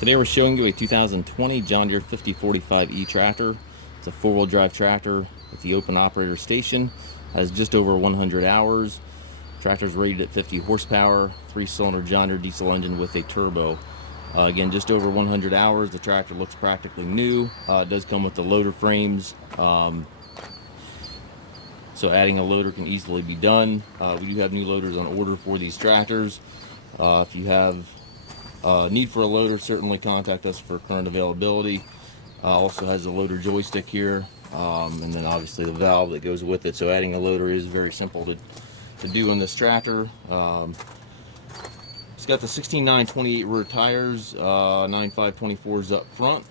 Today we're showing you a 2020 John Deere 5045E tractor. It's a four-wheel drive tractor with the open operator station. Has just over 100 hours. Tractor's rated at 50 horsepower, 3-cylinder John Deere diesel engine with a turbo. Again, just over 100 hours. The tractor looks practically new. It does come with the loader frames, so adding a loader can easily be done. We do have new loaders on order for these tractors. If you have need for a loader, certainly contact us for current availability. Also has a loader joystick here, and then obviously the valve that goes with it. So adding a loader is very simple to do in this tractor. It's got the 16.9/28 rear tires, 9.5/24s up front,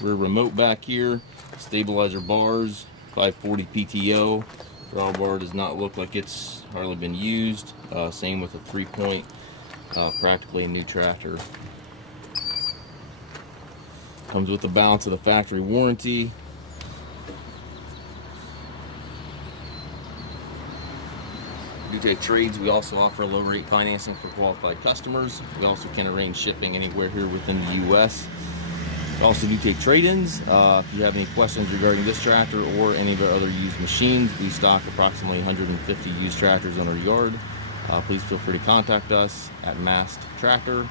rear remote back here, stabilizer bars, 540 PTO. Throttle bar does not look like it's hardly been used. Same with a 3-point. Practically a new tractor. Comes with the balance of the factory warranty. We do take trades. We also offer low rate financing for qualified customers. We also can arrange shipping anywhere here within the U.S. We also do take trade-ins. If you have any questions regarding this tractor or any of our other used machines, we stock approximately 150 used tractors in our yard. Please feel free to contact us at Mast Tractor.